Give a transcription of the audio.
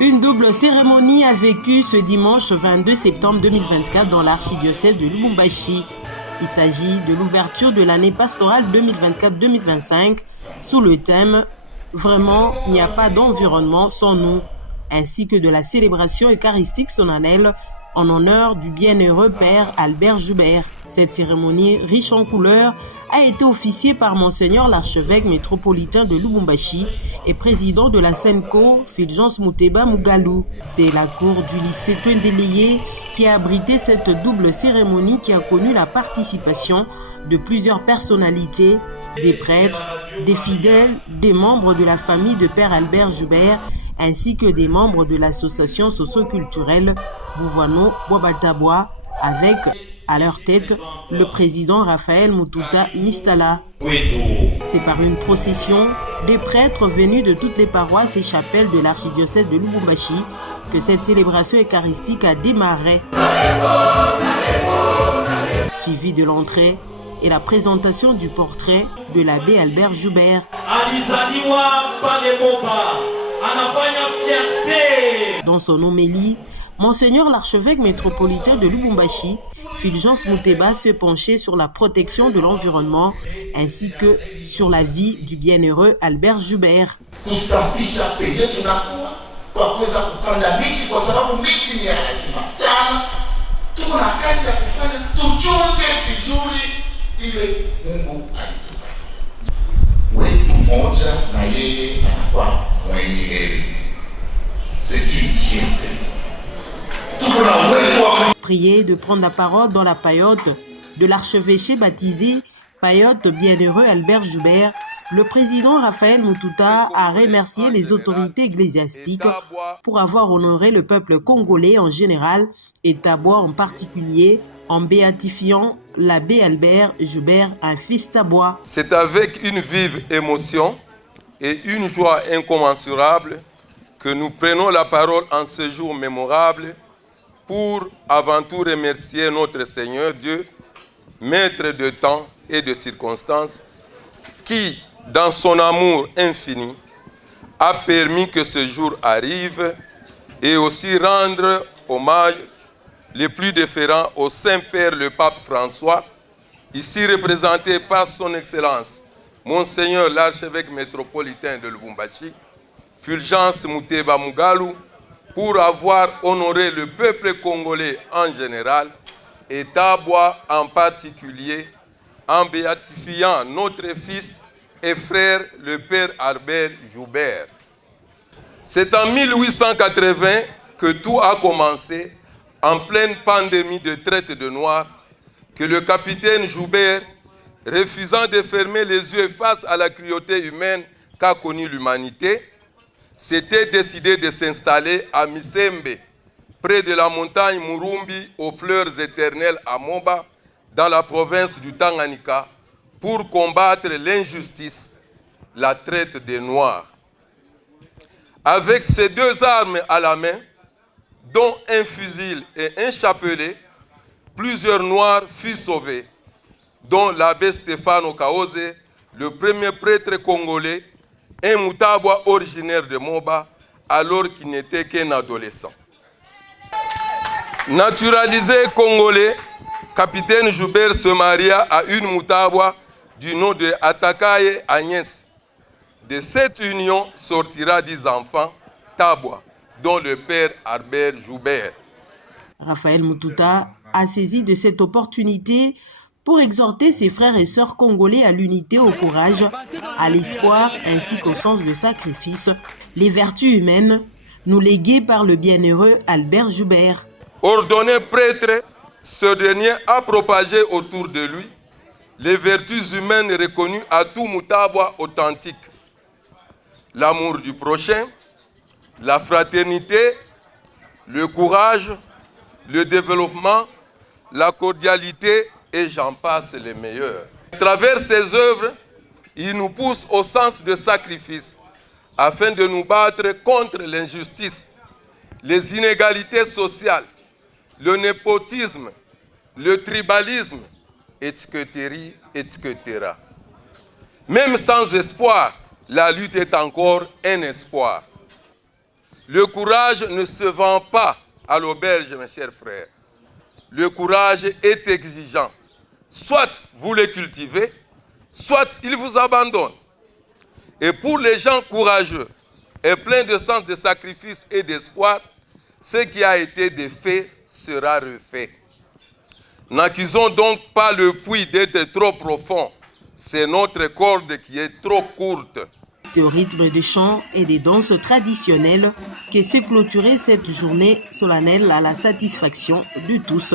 Une double cérémonie a vécu ce dimanche 22 septembre 2024 dans l'archidiocèse de Lubumbashi. Il s'agit de l'ouverture de l'année pastorale 2024-2025 sous le thème « Vraiment, il n'y a pas d'environnement sans nous » ainsi que de la célébration eucharistique solennelle en honneur du bienheureux Père Albert Joubert. Cette cérémonie riche en couleurs a été officiée par Monseigneur l'archevêque métropolitain de Lubumbashi et président de la Senco, Fulgence Muteba Mugalou. C'est la cour du lycée Twendeleye qui a abrité cette double cérémonie qui a connu la participation de plusieurs personnalités, des prêtres, des fidèles, des membres de la famille de Père Albert Joubert, ainsi que des membres de l'association socio-culturelle Bouvano Boabaltabois, avec à leur tête le président Raphaël Mututa Mistala. C'est par une procession des prêtres venus de toutes les paroisses et chapelles de l'archidiocèse de Lubumbashi que cette célébration eucharistique a démarré, suivie de l'entrée et la présentation du portrait de l'abbé Albert Joubert. Dans son homélie, Monseigneur l'archevêque métropolitain de Lubumbashi, Fulgence Muteba, se penchait sur la protection de l'environnement ainsi que sur la vie du bienheureux Albert Joubert. C'est une fierté. Prier de prendre la parole dans la paillote de l'archevêché baptisé Paillote Bienheureux Albert Joubert, le président Raphaël Mututa a remercié les autorités ecclésiastiques pour avoir honoré le peuple congolais en général et Tabois en particulier, en béatifiant l'abbé Albert Joubert, un fils Tabois. C'est avec une vive émotion et une joie incommensurable que nous prenons la parole en ce jour mémorable pour avant tout remercier notre Seigneur Dieu, maître de temps et de circonstances, qui, dans son amour infini, a permis que ce jour arrive, et aussi rendre hommage le plus déférent au Saint-Père le Pape François, ici représenté par son Excellence, Monseigneur l'archevêque métropolitain de Lubumbashi, Fulgence Muteba Mugalou, pour avoir honoré le peuple congolais en général et Tabois en particulier, en béatifiant notre fils et frère, le Père Albert Joubert. C'est en 1880 que tout a commencé, en pleine pandémie de traite de Noirs, que le capitaine Joubert, refusant de fermer les yeux face à la cruauté humaine qu'a connue l'humanité, s'était décidé de s'installer à Misembe, près de la montagne Murumbi, aux fleurs éternelles à Moba, dans la province du Tanganyika, pour combattre l'injustice, la traite des Noirs. Avec ces deux armes à la main, dont un fusil et un chapelet, plusieurs Noirs furent sauvés, dont l'abbé Stefano Kaose, le premier prêtre congolais, un Mutabwa originaire de Moba, alors qu'il n'était qu'un adolescent. Naturalisé congolais, capitaine Joubert se maria à une Mutabwa du nom de Atakaye Agnès. De cette union sortira 10 enfants, Tabwa, dont le père Albert Joubert. Raphaël Mututa a saisi de cette opportunité pour exhorter ses frères et sœurs congolais à l'unité, au courage, à l'espoir ainsi qu'au sens de sacrifice, les vertus humaines nous léguées par le bienheureux Albert Joubert. Ordonné prêtre, ce dernier a propagé autour de lui les vertus humaines reconnues à tout Mutabwa authentique. L'amour du prochain, la fraternité, le courage, le développement, la cordialité, et j'en passe les meilleurs. À travers ses œuvres, il nous pousse au sens de sacrifice afin de nous battre contre l'injustice, les inégalités sociales, le népotisme, le tribalisme, etc. Même sans espoir, la lutte est encore un espoir. Le courage ne se vend pas à l'auberge, mes chers frères. Le courage est exigeant. Soit vous le cultivez, soit il vous abandonne. Et pour les gens courageux et pleins de sens de sacrifice et d'espoir, ce qui a été défait sera refait. N'accusons donc pas le puits d'être trop profond. C'est notre corde qui est trop courte. C'est au rythme de chants et des danses traditionnelles que s'est clôturée cette journée solennelle à la satisfaction de tous.